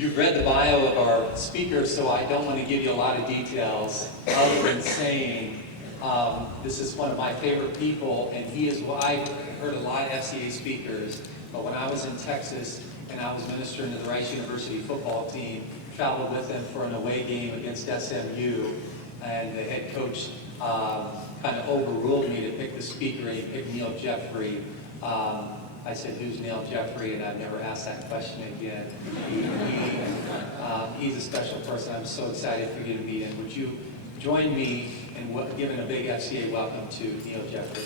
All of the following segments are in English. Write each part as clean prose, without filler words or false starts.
You've read the bio of our speaker, so I don't want to give you a lot of details other than saying this is one of my favorite people, and he is what I've heard a lot of FCA speakers, but when I was in Texas and I was ministering to the Rice University football team, traveled with them for an away game against SMU, and the head coach kind of overruled me to pick the speaker, and he picked Neal Jeffrey. I said, who's Neal Jeffrey? And I've never asked that question again. He's a special person. I'm so excited for you to meet him. Would you join me in giving a big FCA welcome to Neal Jeffrey?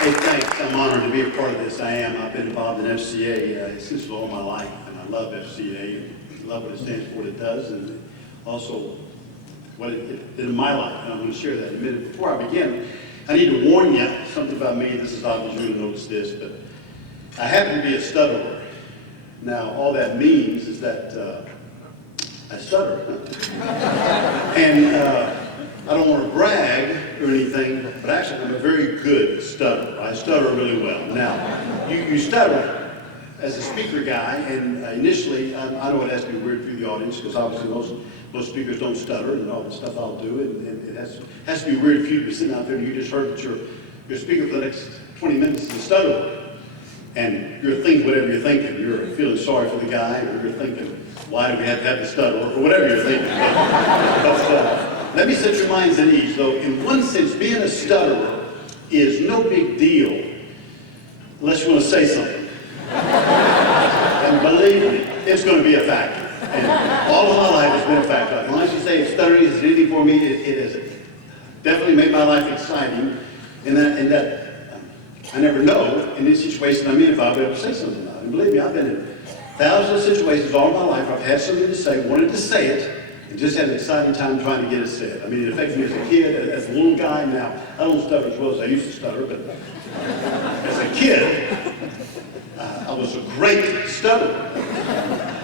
Hey, thanks. I'm honored to be a part of this. I am. I've been involved in FCA essentially all my life, and I love FCA. I love what it stands for, what it does, and also what it did in my life, and I'm going to share that in a minute. Before I begin, I need to warn you something about me. This is obvious, you're going to notice this, but I happen to be a stutterer. Now, all that means is that I stutter. And I don't want to brag or anything, but actually I'm a very good stutterer. I stutter really well. Now, you stutter as a speaker guy, and initially, I know it has to be weird for the audience, because obviously most speakers don't stutter and all the stuff I'll do, and it has to be weird for you to be sitting out there and you just heard that your speaker for the next 20 minutes is a stutterer, and you're thinking whatever you're thinking. You're feeling sorry for the guy, or you're thinking, why do we have to have the stutterer, or whatever you're thinking. But let me set your minds at ease, though. In one sense, being a stutterer is no big deal unless you want to say something. And believe me, it's going to be a factor. And all of my life has been a factor. As long as you say stuttering is anything for me, it has definitely made my life exciting. And that I never know in this situation I'm in if I'll be able to say something about it. And believe me, I've been in thousands of situations all my life. I've had something to say, wanted to say it, and just had an exciting time trying to get it said. I mean, it affected me as a kid, as a little guy. Now, I don't stutter as well as I used to stutter, but as a kid, I was a great stutterer.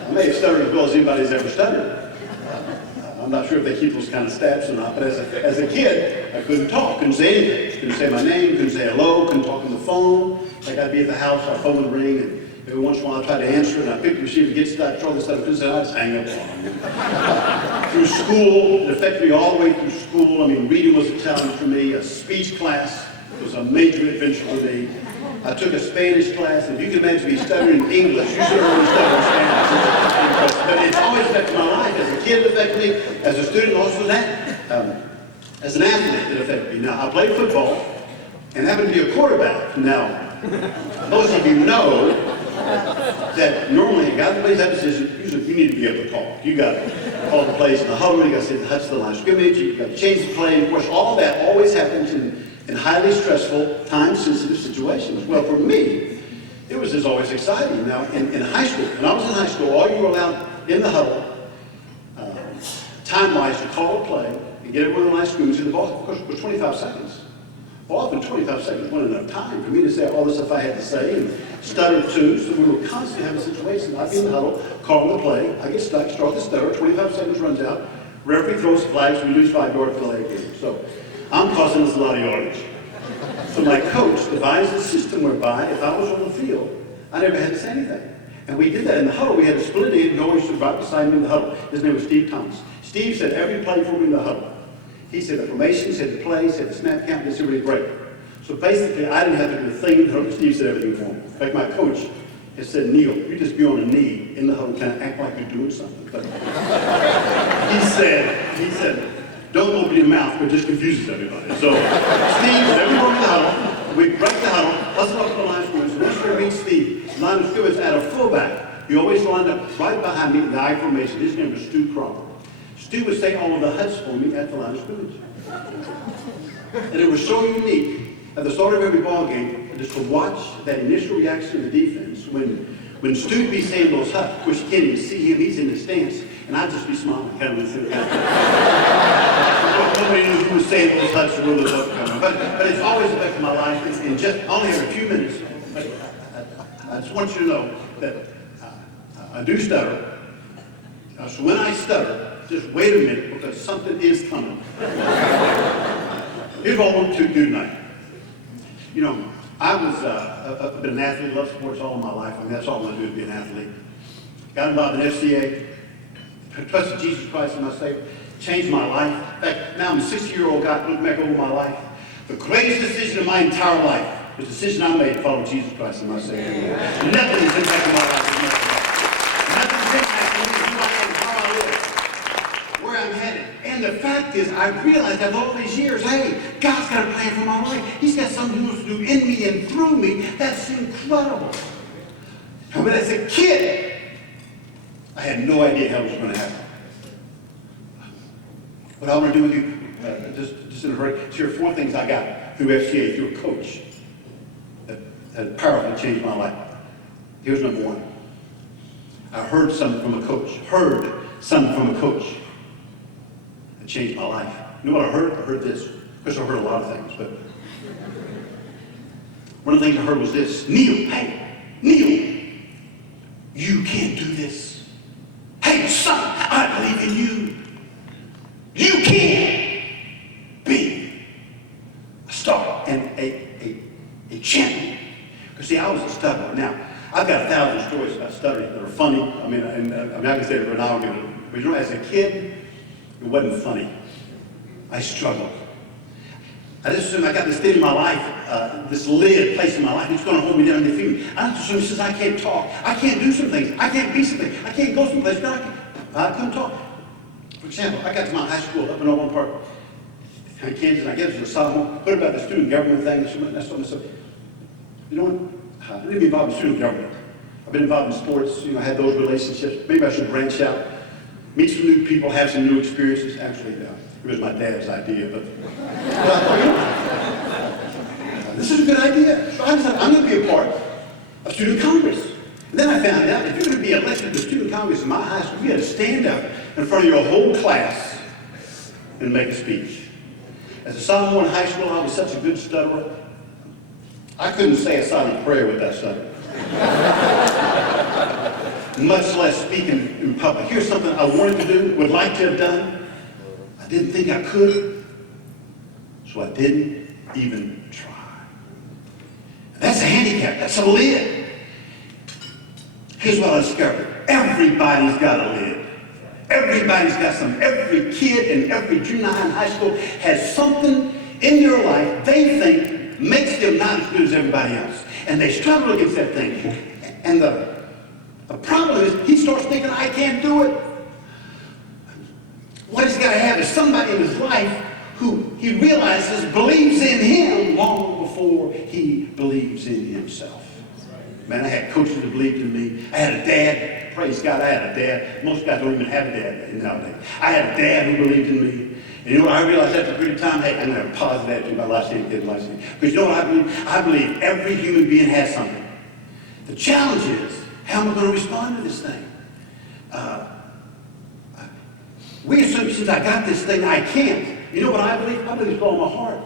I may have stuttered as well as anybody's ever stuttered. I'm not sure if they keep those kind of stats or not, but as a kid, I couldn't talk, couldn't say anything. Couldn't say my name, couldn't say hello, couldn't talk on the phone. Like I'd be at the house, our phone would ring, and every once in a while I'd try to answer it, and I'd pick the receiver, get started, control the stuff, couldn't say, I'd just hang up on them. Through school, it affected me all the way through school. I mean, reading was a challenge for me. A speech class was a major adventure for me. I took a Spanish class. If you can imagine me stuttering in English, you should have already stuttered in Spanish. But it's always affected my life. As a kid, it affected me. As a student, also as an athlete, it affected me. Now, I played football and happened to be a quarterback. Now, most of you know that normally a guy that plays that position, usually you need to be able to talk. You got to call the plays in the huddle, you got to say the touch the line of scrimmage, you got to change the play. Of course, all that always happens in highly stressful, time-sensitive situations. Well, for me, it was just always exciting. Now, in high school, when I was in high school, all you were allowed in the huddle, time-wise, to call a play and get everyone in the line of scrimmage, and the ball, of course, was 25 seconds. Well, often 25 seconds wasn't enough time for me to say all the stuff I had to say and stutter too, so we were constantly having situations. I'd be in the huddle, calling the play, I get stuck, start the stutter, 25 seconds runs out, referee throws the flag, so we lose 5 yards for the late game. So I'm causing us a lot of yardage. So my coach devised a system whereby if I was on the field, I never had to say anything. And we did that in the huddle. We had a split in and always stood right beside me in the huddle. His name was Steve Thomas. Steve said every play for me in the huddle. He said the formation, said the play, said the snap count, this really great. So basically, I didn't have to do a thing in the huddle. Steve said everything for me. In fact, my coach has said, Neal, you just be on a knee in the huddle, kind of act like you're doing something. But he said, don't open your mouth, but it just confuses everybody. So Steve, everyone in the huddle, we break the huddle, hustle up to the line of scrimmage, and once we reach Steve, line of scrimmage at a fullback, he always lined up right behind me in the I formation. His name was Stu Crawford. Stu would say all of the huts for me at the line of scrimmage. And it was so unique at the start of every ball game, just to watch that initial reaction of the defense when Stu would be saying those huts. Of course, you can't even see him, he's in the stance, and I'd just be smiling, kind of sitting there. Nobody knew who was saying those huts or where those huts were coming. But it's always affected my life in just only every few minutes. But I just want you to know that I do stutter. So when I stutter, just wait a minute, because something is coming. Here's what I want to do tonight. You know, I've been an athlete, loved sports all of my life. I mean, that's all I want to do is be an athlete. Got involved in FCA, trusted Jesus Christ as my Savior, changed my life. In fact, now I'm a 60-year-old guy, looking back over my life. The greatest decision of my entire life was the decision I made to follow Jesus Christ as my Savior. Nothing has impacted my life as much as that. Nothing's impacted me, who I am, how I live, where I'm headed. And the fact is, I realized after all these years, hey, God's got a plan for my life. He's got something He wants to do in me and through me. That's incredible. But as a kid, I had no idea how it was going to happen. What I want to do with you, just in a hurry, here are 4 things I got through FCA, through a coach, that powerfully changed my life. Here's number 1. I heard something from a coach. That changed my life. You know what I heard? I heard this. Of course, I heard a lot of things, but one of the things I heard was this. Neal, you can't do this. Hey, son, I believe in you. You can be a star and a champion. Because see, I was a stutterer. Now, I've got 1,000 stories about stuttering that are funny. I mean, I can say it for an hour, but you know, as a kid, it wasn't funny. I struggled. I just assumed I got this thing in my life, this lid placed in my life, it's going to hold me down and defeat me. I just assumed since I can't talk, I can't do some things, I can't be something, I can't go someplace, I couldn't talk. For example, I got to my high school up in Overland Park, in Kansas, and I get to the sophomore, what about the student government thing? That's what I said. You know what? I didn't be involved in student government. I've been involved in sports, you know, I had those relationships. Maybe I should branch out, meet some new people, have some new experiences. Actually, it was my dad's idea, but this is a good idea. So I decided I'm going to be a part of student congress. And then I found out if you're going to be elected to student congress in my high school, you had to stand up in front of your whole class and make a speech. As a sophomore in high school, I was such a good stutterer, I couldn't say a silent prayer with that stutter. Much less speaking in public. Here's something I wanted to do, would like to have done. I didn't think I could, so I didn't even try. That's a handicap. That's a lid. Here's what I discovered. Everybody's got a lid. Everybody's got something. Every kid in every junior high and high school has something in their life they think makes them not as good as everybody else. And they struggle against that thing. And the problem is, he starts thinking, I can't do it. What he's got to have is somebody in his life who he realizes believes in him long before he believes in himself. Man, I had coaches that believed in me. I had a dad. Praise God, I had a dad. Most guys don't even have a dad nowadays. I had a dad who believed in me. And you know what I realized after a period of time? Hey, I'm going to have a positive attitude about last name, kid, last name. Because you know what I believe? I believe every human being has something. The challenge is, how am I going to respond to this thing? We assume since I got this thing, I can't. You know what I believe? I believe it's all my heart.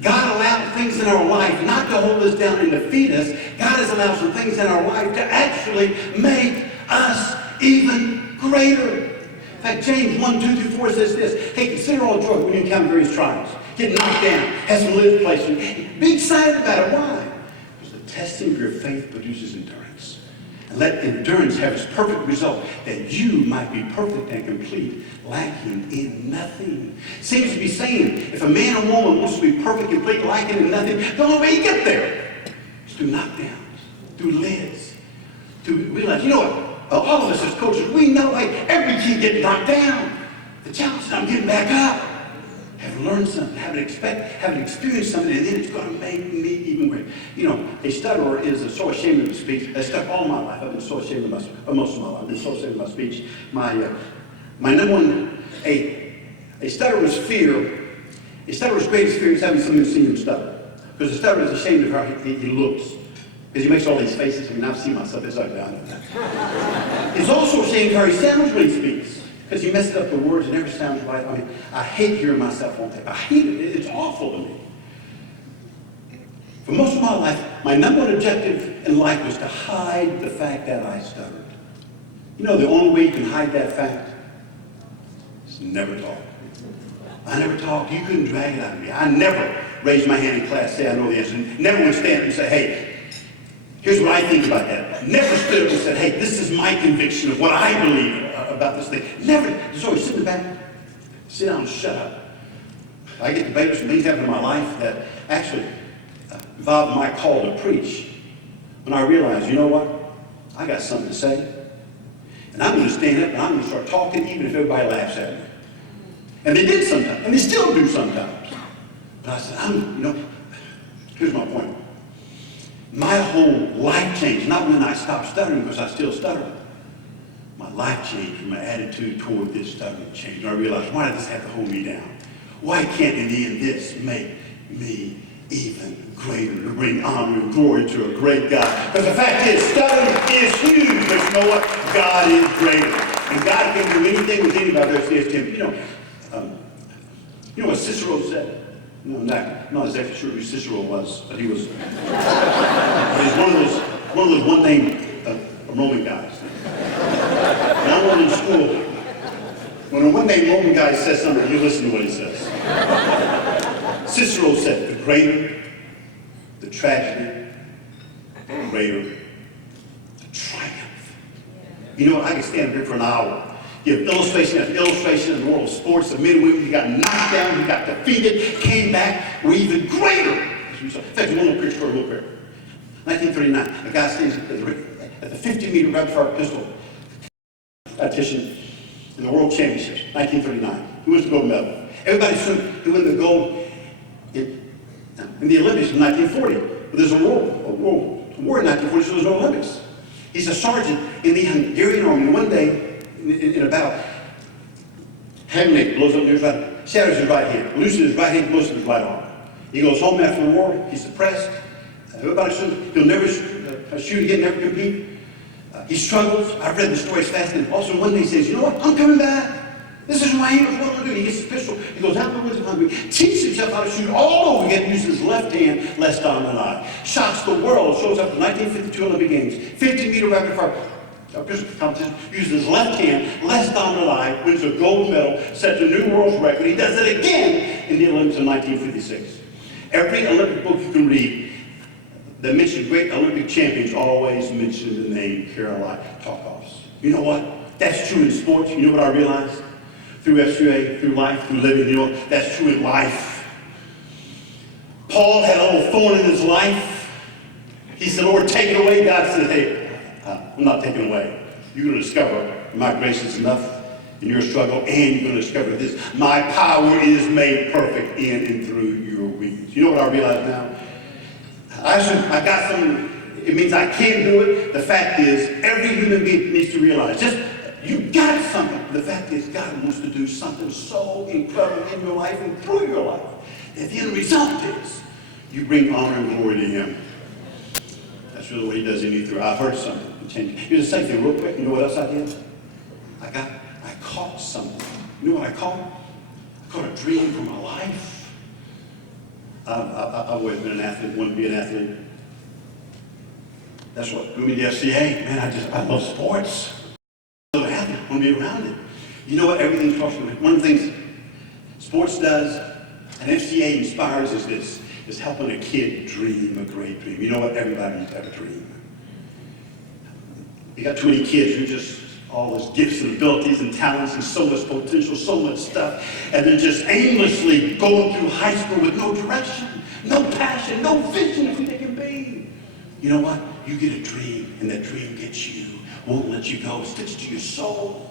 God allowed things in our life not to hold us down and defeat us. God has allowed some things in our life to actually make us even greater. In fact, James 1:2-4 says this. Hey, consider all joy when you encounter various trials. Get knocked down. Have some lids placed in you. Be excited about it. Why? Because the testing of your faith produces endurance. And let endurance have its perfect result, that you might be perfect and complete, lacking in nothing. Seems to be saying, if a man or woman wants to be perfect, complete, lacking in nothing, the only way you get there is through knockdowns, through lids, to realize, you know what? All of us as coaches, we know, hey, every kid gets knocked down. The challenge is I'm getting back up. Have learned something, have experienced something, and then it's going to make me even greater. You know, a stutterer is so ashamed of his speech. I stuck all my life. I've been so ashamed of most of my life. I've been so ashamed of my speech. My number one, a stutterer's fear, a stutterer's greatest fear is having someone see him stutter. Because the stutterer is ashamed of how he looks. Because he makes all these faces. I mean, I've seen myself inside down. He's also ashamed of how he sounds when he speaks. Because he messes up the words and never sounds right. I mean, I hate hearing myself on tape. I hate it. It's awful to me. For most of my life, my number one objective in life was to hide the fact that I stuttered. You know, the only way you can hide that fact is never talk. I never talked. You couldn't drag it out of me. I never raised my hand in class, say I know the answer. Never would stand up and say, hey, here's what I think about that. Never stood up and said, hey, this is my conviction of what I believe about this thing. Never. Just always sit in the back, sit down and shut up. I get to Baylor, some things happen in my life that actually involved my call to preach. When I realized, you know what? I got something to say. And I'm going to stand up and I'm going to start talking even if everybody laughs at me. And they did sometimes, and they still do sometimes. But I said, here's my point. My whole life changed, not when I stopped stuttering, because I still stutter. My life changed, and my attitude toward this stuttering changed. And I realized, why does this have to hold me down? Why can't in the end this make me even greater, to bring honor and glory to a great God? Because the fact is, stuttering is huge, but you know what? God is greater. And God can do anything with anybody. There's this Tim. You know what Cicero said? No, I'm not exactly sure who Cicero was, but he was one of those one-name Roman guys. When I went in school, when a one-name Roman guy says something, you listen to what he says. Cicero said, the greater the tragedy, the greater the triumph. You know what? I could stand here for an hour. Give illustration after illustration in the world of sports, the men and women who got knocked down, who got defeated, came back, were even greater. In fact, one little quick story, real quick. 1939, a guy stands at the 50-meter rapid fire pistol competition in the World Championships, 1939. Who wins the gold medal? Everybody assumed he won the gold in the Olympics in 1940. But there's a war in 1940, so there's no Olympics. He's a sergeant in the Hungarian army, and one day, in a battle, Hamlet blows up near his right, shatters his right hand, loses his right hand, blows up his right arm. He goes home after the war, he's suppressed. Everybody assumes he'll never shoot again, never compete. He struggles. I've read the story, it's fascinating. Also, one day he says, you know what, I'm coming back. This is who I am, what I'm doing. He gets his pistol, he goes out in the woods of Hungary, teaches himself how to shoot all over again, uses his left hand, less dominant eye. Shocks the world, shows up at the 1952 Olympic Games, 50-meter rapid fire pistol competition, uses his left hand, less dominant eye, wins a gold medal, sets a new world record. He does it again in the Olympics in 1956. Every Olympic book you can read that mentions great Olympic champions always mention the name Kerry Talkoffs. You know what? That's true in sports. You know what I realized? Through FCA, through life, through living, you know, that's true in life. Paul had a little thorn in his life. He said, Lord, take it away. God said, hey, I'm not taking away. You're going to discover my grace is enough in your struggle, and you're going to discover this. My power is made perfect in and through your weakness. You know what I realize now? I got something. It means I can't do it. The fact is, every human being needs to realize, you got something. The fact is, God wants to do something so incredible in your life and through your life that the end result is you bring honor and glory to Him. That's really what He does in you through. I've heard something. Here's the second thing, real quick. You know what else I did? I caught something. You know what I caught? I caught a dream for my life. I've always been an athlete, wanted to be an athlete. That's what drew me to FCA. Man, I love sports. I love athlete. I want to be around it. You know what? Everything's possible. One of the things sports does, and FCA inspires, is this. Is helping a kid dream a great dream. You know what? Everybody needs to have a dream. You got too many kids who just all those gifts and abilities and talents and so much potential, so much stuff, and they're just aimlessly going through high school with no direction, no passion, no vision of who they can be. You know what? You get a dream, and that dream gets you, won't let you go, sticks to your soul.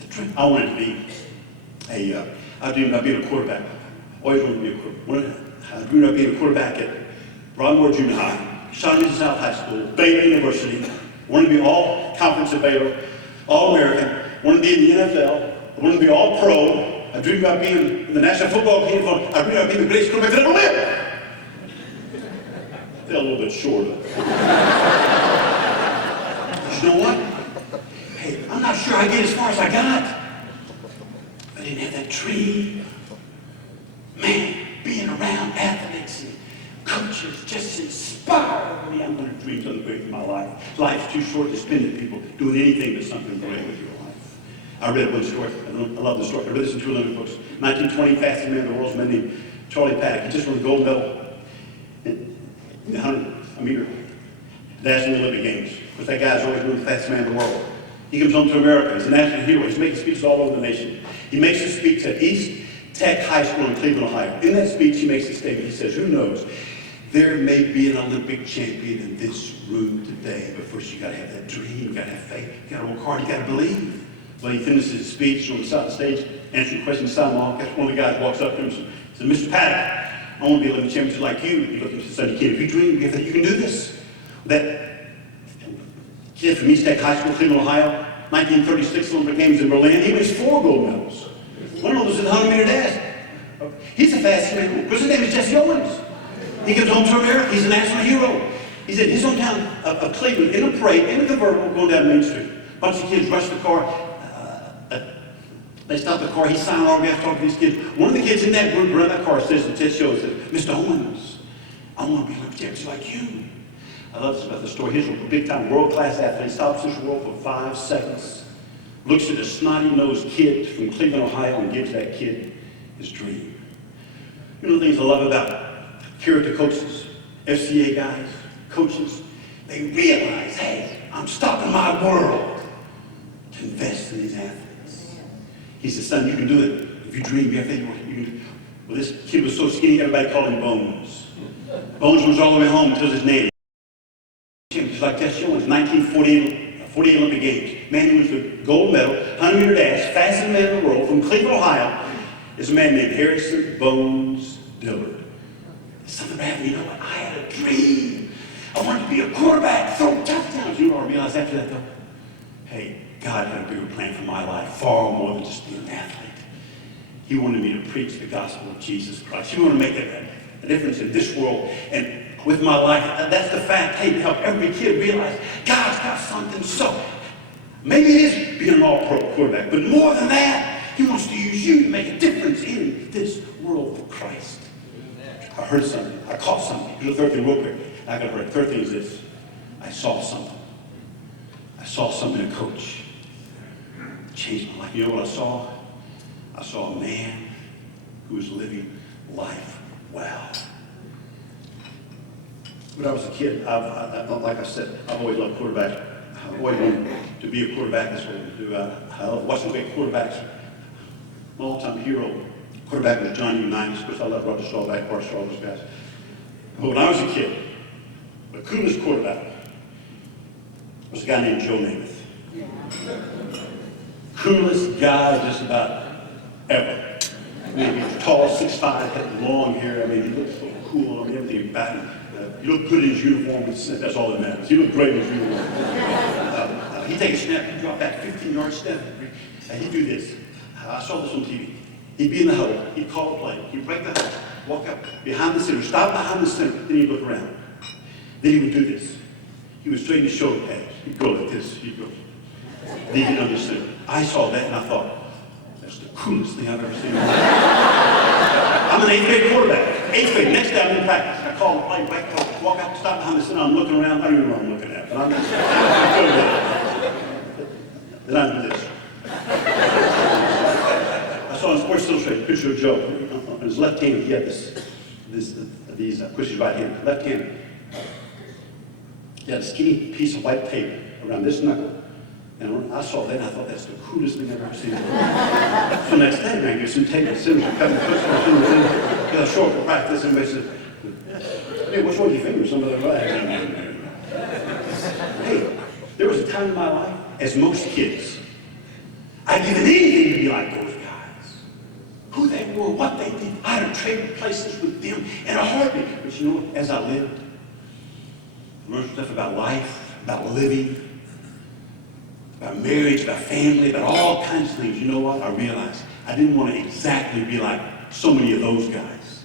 The dream. I wanted to be I dreamed about being a quarterback. Always wanted to be a quarterback. I dreamed about being a quarterback at Broadmoor Junior High, Shawnee South High School, Baylor University. Wanted to be all conference at Baylor, all American. Wanted to be in the NFL. Wanted to be all pro. I dreamed about being in the National Football Team. I dreamed about being the greatest quarterback that ever lived. Fell a little bit short of it. But you know what? Hey, I'm not sure I get as far as I got. I didn't have that dream. Man, being around athletes and coaches just inspired me. I'm going to dream something great in my life. Life's too short to spend it, people, doing anything but something great with your life. I read one story. I love the story. I read this in 2 Olympic books. 1920, fastest man in the world was a man named Charlie Paddock. He just won the gold medal in the 100-meter National Olympic Games. Of course, that guy's always been the fastest man in the world. He comes home to America. He's a national hero. He's making speeches all over the nation. He makes a speech at East Tech High School in Cleveland, Ohio. In that speech, he makes a statement. He says, who knows, there may be an Olympic champion in this room today, but first you gotta have that dream, you gotta have faith, you gotta work hard, you gotta believe. Well, he finishes his speech on the side of the stage, answering questions, signing off. Guess one of the guys walks up to him and says, Mr. Paddock, I want to be a Olympic champion like you. He looked at him and said, you can, if you dream, you can do this. That kid from East Tech High School, Cleveland, Ohio, 1936 Olympic Games in Berlin, he wins 4 gold medals. One of them was in the 100-meter dash. He's a fast man. His name is Jesse Owens. He comes home to America. He's a national hero. He's in his hometown of Cleveland, in a parade, in a convertible, going down Main Street. A bunch of kids rush the car. They stop the car. He's signing autographs, talking to these kids. One of the kids in that group around that car says to Jesse Owens, Mr. Owens, I want to be an Olympic champion like you. I love this about the story. Here's a big-time world-class athlete. Stops this world for 5 seconds. Looks at a snotty-nosed kid from Cleveland, Ohio, and gives that kid his dream. You know the things I love about character coaches, FCA guys, coaches? They realize, hey, I'm stopping my world to invest in these athletes. He said, son, you can do it. If you dream, you have faith. You can do it. Well, this kid was so skinny, everybody called him Bones. Bones was all the way home until his name. Just like Jesse Owens, 1948 Olympic Games. Man who was the gold medal, 100-meter dash, fastest man in the world, from Cleveland, Ohio, is a man named Harrison Bones Dillard. Something about me, you know what? I had a dream. I wanted to be a quarterback, throw touchdowns. You know what I realized after that, though? Hey, God had a bigger plan for my life, far more than just being an athlete. He wanted me to preach the gospel of Jesus Christ. He wanted to make a difference in this world and with my life. That's the fact. Hey, to help every kid realize God's got something so. Maybe it is being an all-pro quarterback, but more than that, He wants to use you to make a difference in this world for Christ. I heard something. I caught something. Here's the third thing real quick. I got to hurry. Third thing is this. I saw something. I saw something in a coach. It changed my life. You know what I saw? I saw a man who was living life well. When I was a kid, like I said, I've always loved quarterbacks. I've always wanted to be a quarterback. That's what I do. I love watching great quarterbacks. My all-time hero quarterback was Johnny Unitas. Of course, I love Roger Staubach, Bart Starr, those guys. But when I was a kid, the coolest quarterback was a guy named Joe Namath. Coolest guy just about ever. I mean, he was tall, 6'5", had long hair. I mean, he looked so cool. I mean, everything about him. He looked good in his uniform. That's all that matters. He looked great in his uniform. He'd take a snap, he'd drop back 15-yard step, and he'd do this. I saw this on TV. He'd be in the huddle. He'd call the play. He'd break the huddle, walk up behind the center, stop behind the center. Then he'd look around. Then he would do this. He would straighten his shoulder pads. He'd go like this. He'd go. Then he'd get under the center. I saw that and I thought, that's the coolest thing I've ever seen in my life. I'm an 8th grade quarterback. 8th grade. Next day I'm in practice. I call the play, right coach, walk out, stop behind the center. I'm looking around. I don't even know what I'm looking at, but I'm just then I do this. I saw in Sports Illustrated a picture of Joe. On his left hand, he had these, of course, his right hand, left hand. He had a skinny piece of white tape around this knuckle. And when I saw that, and I thought, that's the coolest thing I've ever seen. So next day, man, you're some tape, cutting the football, got a short practice, and everybody said, hey, what's wrong with your fingers? Some of the right. Hey, there was a time in my life, as most kids, I'd given anything to be like those guys. Who they were, what they did. I'd have traded places with them in a heartbeat. But you know what? As I lived, I learned stuff about life, about living, about marriage, about family, about all kinds of things. You know what? I realized I didn't want to exactly be like so many of those guys.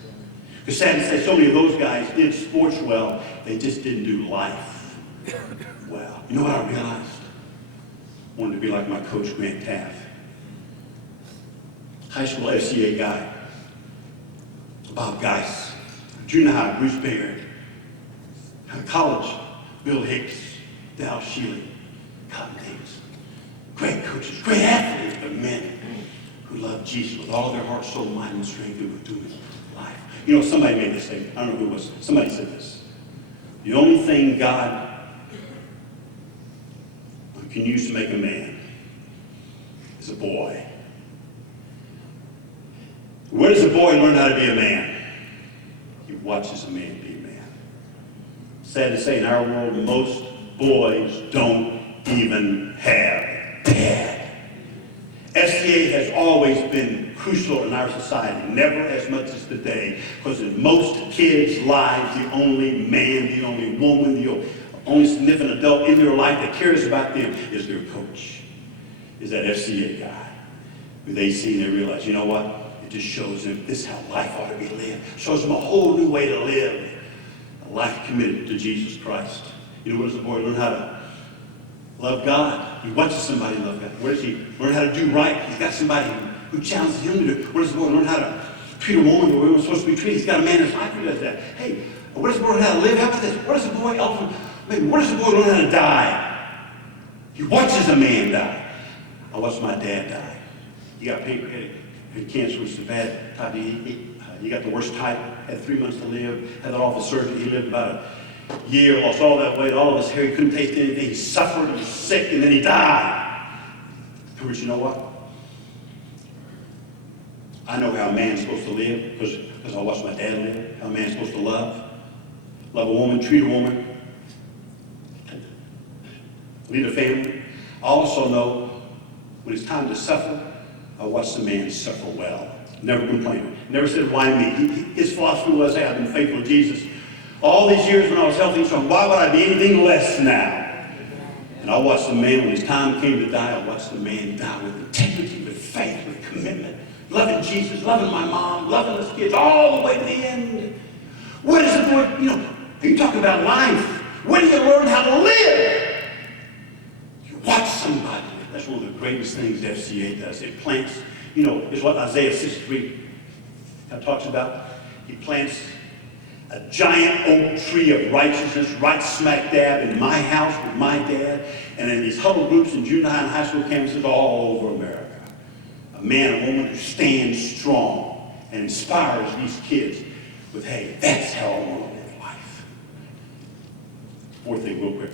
Because sad to say, so many of those guys did sports well, they just didn't do life well. You know what I realized? I wanted to be like my coach, Grant Taft. High school FCA guy, Bob Geis. Junior high, Bruce Baird. College, Bill Hicks, Dal Shealy, Cotton Davis. great coaches, great athletes, but men who love Jesus with all their heart, soul, mind, and strength who would do life. You know, somebody made this statement. I don't know who it was. Somebody said this. The only thing God can use to make a man is a boy. Where does a boy learn how to be a man? He watches a man be a man. Sad to say, in our world, most boys don't even have dad. FCA has always been crucial in our society, never as much as today, because in most kids' lives, the only man, the only woman, the only significant adult in their life that cares about them is their coach, is that FCA guy who they see and they realize, you know what? It just shows them this is how life ought to be lived. Shows them a whole new way to live, a life committed to Jesus Christ. You know, what does the boy learn how to love God? He watches somebody love God. Where does he learn how to do right? He's got somebody who challenges him to do it. Where does the boy learn how to treat a woman the way we're supposed to be treated? He's got a man in his life who does that. Hey, where does the boy learn how to live? How about this? Where does the boy where does the boy learn how to die? He watches a man die. I watched my dad die. He got pancreatic cancer, which is a bad type. He got the worst type, had 3 months to live, had that awful surgery. He lived about a year, lost all that weight, all of his hair. He couldn't taste anything. He suffered, he was sick, and then he died. But you know what? I know how a man's supposed to live because I watched my dad live, how a man's supposed to love a woman, treat a woman, lead a family. I also know when it's time to suffer, I watch the man suffer well. Never complained. Never said, why me? His philosophy was, hey, I've been faithful to Jesus all these years when I was healthy, so why would I be anything less now? And I watched the man, when his time came to die, I watched the man die with integrity, with faith, with commitment, loving Jesus, loving my mom, loving his kids, all the way to the end. Where does the boy, you talk about life. When do you learn how to live? You watch somebody. That's one of the greatest things FCA does. It plants, is what Isaiah 63 talks about. He plants a giant oak tree of righteousness right smack dab in my house with my dad, and in these huddle groups in junior high and high school campuses all over America. A man, a woman who stands strong and inspires these kids with, hey, that's how I want to live life. Fourth thing, real quick.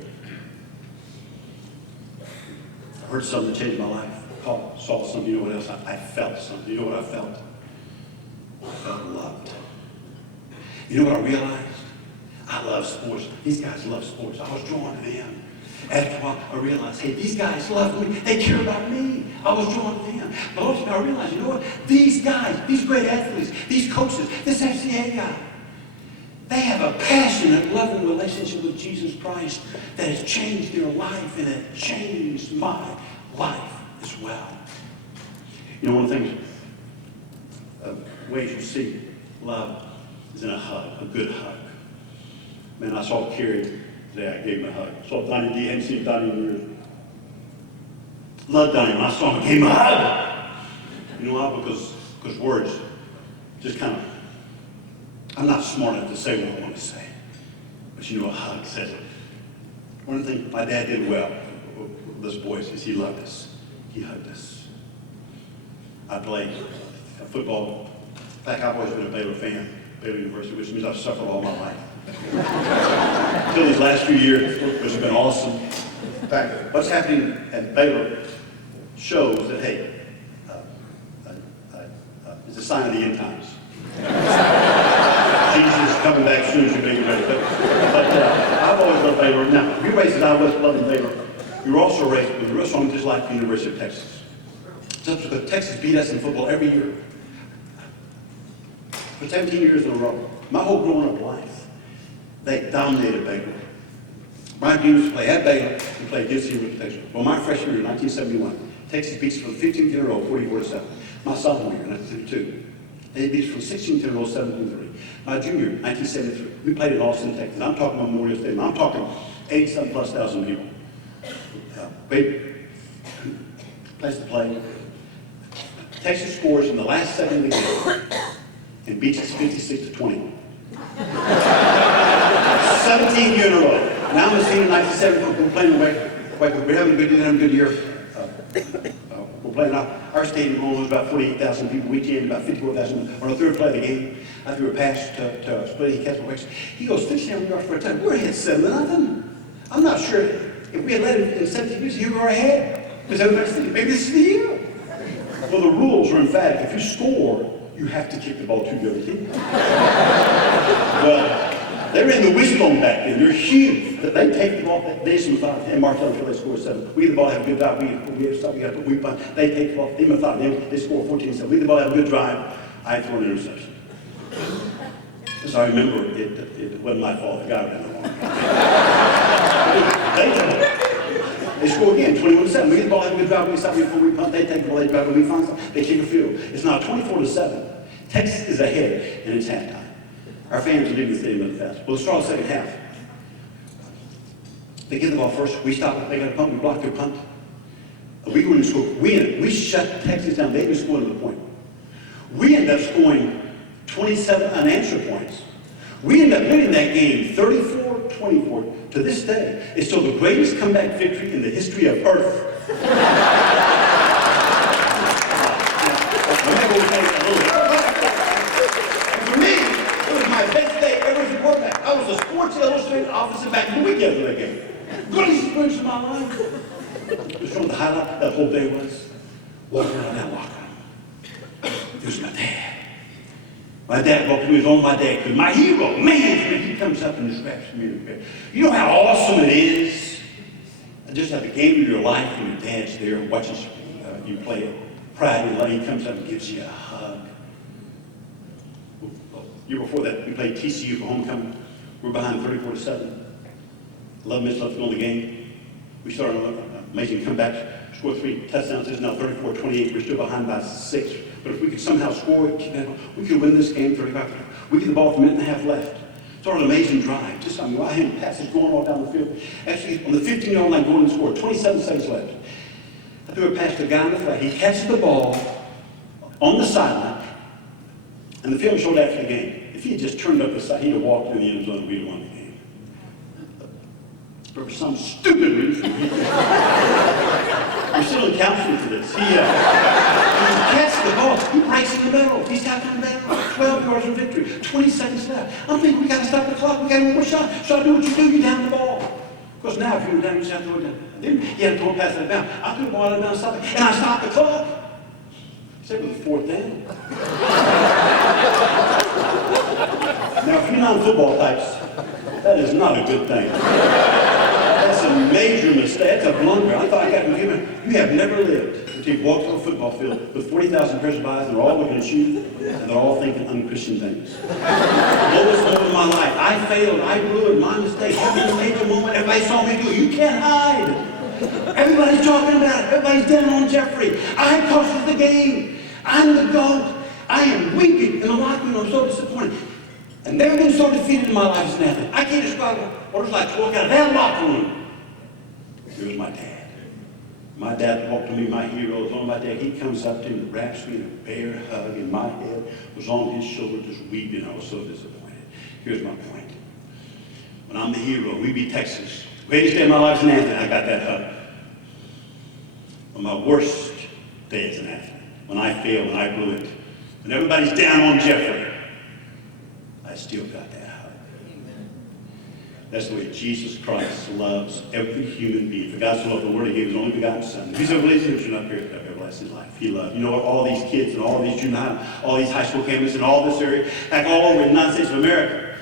I heard something that changed my life. Saw something, you know what else? I felt something. You know what I felt? I felt loved. You know what I realized? I love sports. These guys love sports. I was drawn to them. After a while, I realized, hey, these guys love me. They care about me. I was drawn to them. But ultimately, I realized, you know what? These guys, these great athletes, these coaches, this FCA guy, they have a passionate, loving relationship with Jesus Christ that has changed their life and it changed my life as well. You know, one of the things, ways you see love is in a hug, a good hug. Man, I saw Kerry today, I gave him a hug. I saw Donnie D, hadn't seen Donnie in years. Loved Donnie, when I saw him, I gave him a hug. You know why? Because words just kind of, I'm not smart enough to say what I want to say. But you know, a hug says it. One of the things my dad did well with us boys is he loved us. He hugged us. I played football. In fact, I've always been a Baylor fan, Baylor University, which means I've suffered all my life. Until these last few years, which have been awesome. In fact, what's happening at Baylor shows that, hey, it's a sign of the end times. Jesus is coming back soon, so be ready. But I've always loved Baylor. Now, if you're raised as I was loving Baylor, you were also raised with a real strong dislike for the University of Texas. Just because Texas beat us in football every year. For 17 years in a row. My whole growing up life, they dominated Baylor. Brian Dean used to play at Baylor and play against the University of Texas. Well, my freshman year in 1971, Texas beats us for the 15th year in a row, 44-7. My sophomore year, 1972. They beat us from 16th in a row, 17-3. My junior, 1973. We played in Austin, Texas. I'm talking Memorial Stadium. I'm talking 87,000+ people. Great place to play. Texas scores in the last 7 of the game and beats us 56-20. 17th year in a row. Now I'm a senior in 1970. We're playing away. We're having a good year. We're playing our stadium only was about 48,000 people. We jammed about 54,000 on the third play of the game. I threw a pass to Split. He catches my legs. He goes 57 yards for a touchdown. We're ahead 7-0. I'm not sure if we had led in 17 years, you were ahead. Because everybody's thinking, maybe this is the year. Well, the rules are emphatic. If you score, you have to kick the ball to the other team. Well, they were in the wishbone back then. They're huge. They take the ball. They just methodical. And march until they score 7. We the ball, have a good drive. We have stuff. We got to punt. They take the ball. They methodical. They score 14-7. We the ball, have a good drive. I throw an interception. As I remember, it wasn't my fault. The guy ran the ball. They score again, 21-7. We get the ball, have a good drive. We stop before we punt. They take the ball. They drive. When we find something, they kick a field. It's now 24-7. Texas is ahead, and it's halftime. Our fans are leaving the stadium really fast. Well, let's start the second half. They get the ball first. We stop it. They got a punt. We block their punt. We go in and score. We shut Texas down. They didn't score another point. We end up scoring 27 unanswered points. We end up winning that game 34-24. To this day, it's still the greatest comeback victory in the history of Earth. For me, it was my best day ever as a quarterback. I was a Sports Illustrated officer back in the weekend of that game. Greatest experience of my life. Just from the highlight that whole day was walking around that locker room. It was my dad. My dad walked to me, it was on my dad, because my hero, man, he comes up and just grabs me in the bed. You know how awesome it is? Just like the game of your life when your dad's there and watches you play it. Pride and love, he comes up and gives you a hug. The year before that, we played TCU for homecoming. We're behind 34-7. 11 minutes left to go in the game. We started an amazing comeback, scored 3 touchdowns. It's now 34-28. We're still behind by 6. But if we could somehow score it, we could win this game 35-3. We get the ball with a minute and a half left. Sort of an amazing drive. Just, I had passes going all down the field. Actually, on the 15-yard line, going and score. 27 seconds left. I threw a pass to a guy on the flat. He catches the ball on the sideline, and the film showed after the game. If he had just turned up the side, he'd have walked in the end zone and we'd have won the game. But for some stupid reason, we're still in counseling for this. He catches the ball. He breaks in the middle. He's tapping in the middle. 12 yards of victory. 20 seconds left. I'm thinking, we got to stop the clock. We got one more shot. So I do what you do. You down the ball. Of course, now if you were down, you just have to throw it down. Then he had to throw a pass out of bounds. I threw the ball out of bounds, and I stopped the clock. Except with the 4th down. Now, for you non-football types, that is not a good thing. That's a major mistake. That's a blunder. I thought I got confused. You have never lived until you walked on a football field with 40,000 pairs of eyes, and they're all looking at you, and they're all thinking unchristian things. Lowest moment of my life. I failed. I blew it. My mistake. Every major moment. Everybody saw me do it. You can't hide. Everybody's talking about it. Everybody's down on Jeffrey. I cost the game. I'm the GOAT. I am weeping in the locker room. I'm so disappointed. I've never been so defeated in my life as an athlete. I can't describe what it was like to walk out of that locker room. It was my dad. My dad walked to me, my hero was on my dad. He comes up to me and wraps me in a bear hug, and my head was on his shoulder just weeping. I was so disappointed. Here's my point. When I'm the hero, we beat Texas. Greatest day of my life as an athlete, I got that hug. On my worst day as an athlete, when I failed, when I blew it, when everybody's down on Jeffrey, I still got that hug. That's the way Jesus Christ loves every human being. For God so loved the world, He gave His only begotten Son. If He's ever believes in Him, not perish, but have everlasting life. He loved. You know what? All these kids and all these junior high, all these high school campuses and all this area, like all over the United States of America,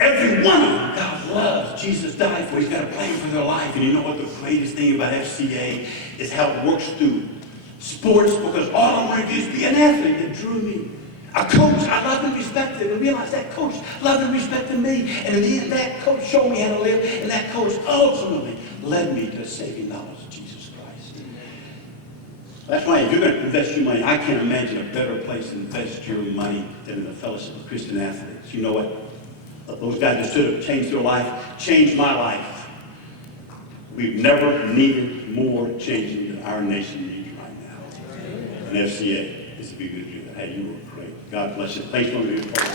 every one of them God loves. Jesus died for. He's got a plan for their life. And you know what the greatest thing about FCA is how it works through sports, because all I wanted to do is be an athlete that drew me. A coach I loved and respected, and realized that coach loved and respected me. And in the end, that coach showed me how to live, and that coach ultimately led me to the saving knowledge of Jesus Christ. That's why if you're going to invest your money, I can't imagine a better place to invest your money than in the fellowship of Christian athletes. You know what? Those guys that stood up, changed their life, changed my life. We've never needed more changing than our nation needs right now. And FCA is to be good to do that. Hey, you were great. God bless you. Thanks for being part of it.